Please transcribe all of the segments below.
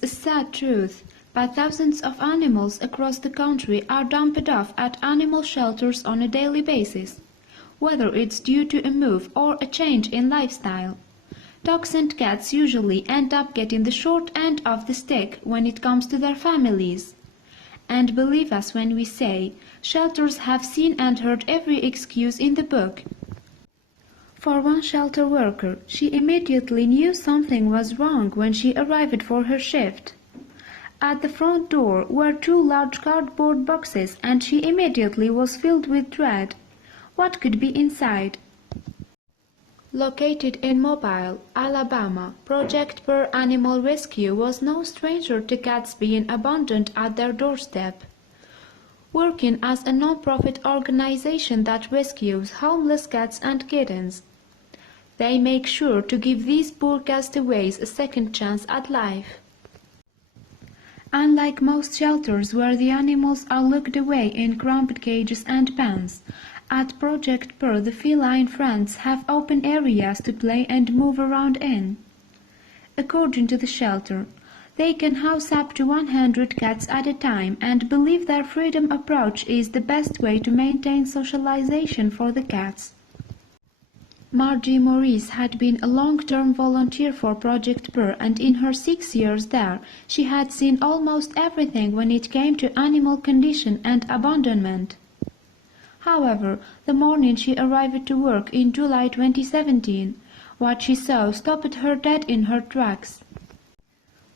A sad truth, but thousands of animals across the country are dumped off at animal shelters on a daily basis, whether it's due to a move or a change in lifestyle. Dogs and cats usually end up getting the short end of the stick when it comes to their families. And believe us when we say, shelters have seen and heard every excuse in the book. For one shelter worker, she immediately knew something was wrong when she arrived for her shift. At the front door were two large cardboard boxes and she immediately was filled with dread. What could be inside? Located in Mobile, Alabama, Project Pearl Animal Rescue was no stranger to cats being abandoned at their doorstep. Working as a non-profit organization that rescues homeless cats and kittens, they make sure to give these poor castaways a second chance at life. Unlike most shelters where the animals are locked away in cramped cages and pens, at Project Pearl the feline friends have open areas to play and move around in. According to the shelter, they can house up to 100 cats at a time and believe their freedom approach is the best way to maintain socialization for the cats. Margie Maurice had been a long-term volunteer for Project Pearl, and in her 6 years there, she had seen almost everything when it came to animal condition and abandonment. However, the morning she arrived to work in July 2017, what she saw stopped her dead in her tracks.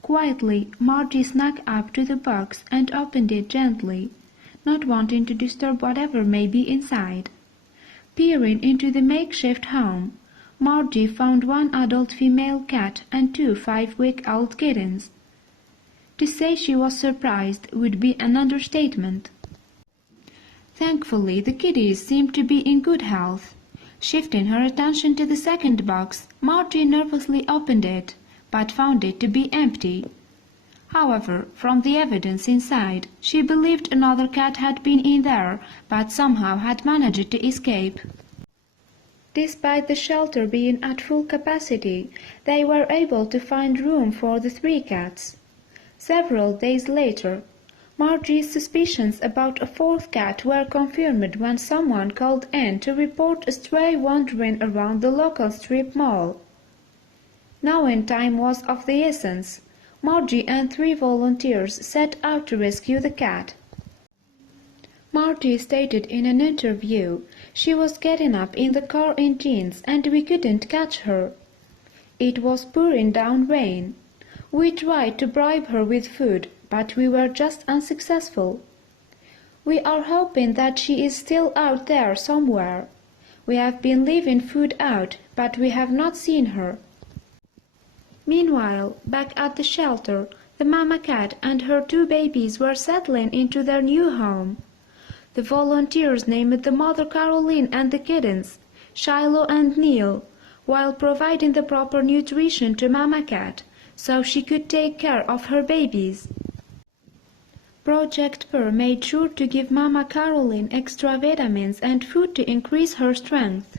Quietly, Margie snuck up to the box and opened it gently, not wanting to disturb whatever may be inside. Peering into the makeshift home, Margie found one adult female cat and two 5-week-old kittens. To say she was surprised would be an understatement. Thankfully, the kitties seemed to be in good health. Shifting her attention to the second box, Margie nervously opened it, but found it to be empty. However, from the evidence inside, she believed another cat had been in there, but somehow had managed to escape. Despite the shelter being at full capacity, they were able to find room for the 3 cats. Several days later, Margie's suspicions about a 4th cat were confirmed when someone called in to report a stray wandering around the local strip mall. Knowing time was of the essence, Margie and 3 volunteers set out to rescue the cat. Margie stated in an interview, "She was getting up in the car in jeans and we couldn't catch her. It was pouring down rain. We tried to bribe her with food, but we were just unsuccessful. We are hoping that she is still out there somewhere. We have been leaving food out, but we have not seen her." Meanwhile, back at the shelter, the mama cat and her 2 babies were settling into their new home. The volunteers named the mother Caroline and the kittens, Shiloh and Neil, while providing the proper nutrition to mama cat, so she could take care of her babies. Project Pearl made sure to give Mama Caroline extra vitamins and food to increase her strength.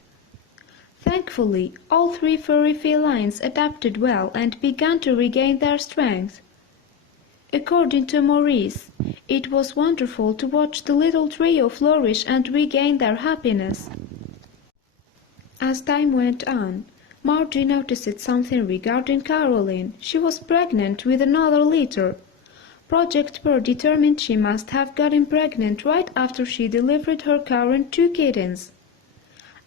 Thankfully, all 3 furry felines adapted well and began to regain their strength. According to Maurice, it was wonderful to watch the little trio flourish and regain their happiness. As time went on, Margie noticed something regarding Caroline. She was pregnant with another litter. Project Pearl determined she must have gotten pregnant right after she delivered her current 2 kittens.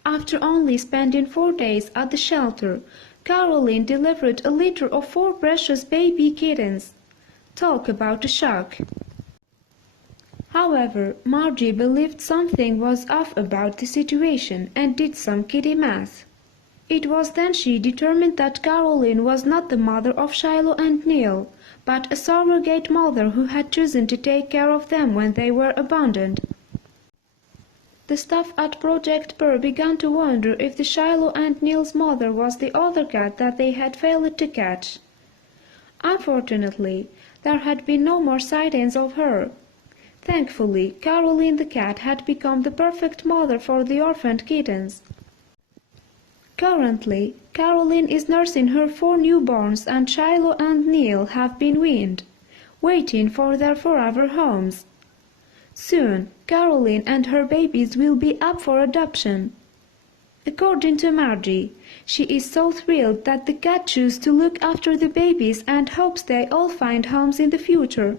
After only spending 4 days at the shelter, Caroline delivered a litter of 4 precious baby kittens. Talk about a shock. However, Margie believed something was off about the situation and did some kitty math. It was then she determined that Caroline was not the mother of Shiloh and Neil, but a surrogate mother who had chosen to take care of them when they were abandoned. The staff at Project Pearl began to wonder if the Shiloh and Neil's mother was the other cat that they had failed to catch. Unfortunately, there had been no more sightings of her. Thankfully, Caroline the cat had become the perfect mother for the orphaned kittens. Currently, Caroline is nursing her 4 newborns and Shiloh and Neil have been weaned, waiting for their forever homes. Soon, Caroline and her babies will be up for adoption. According to Margie, she is so thrilled that the cat choose to look after the babies and hopes they all find homes in the future.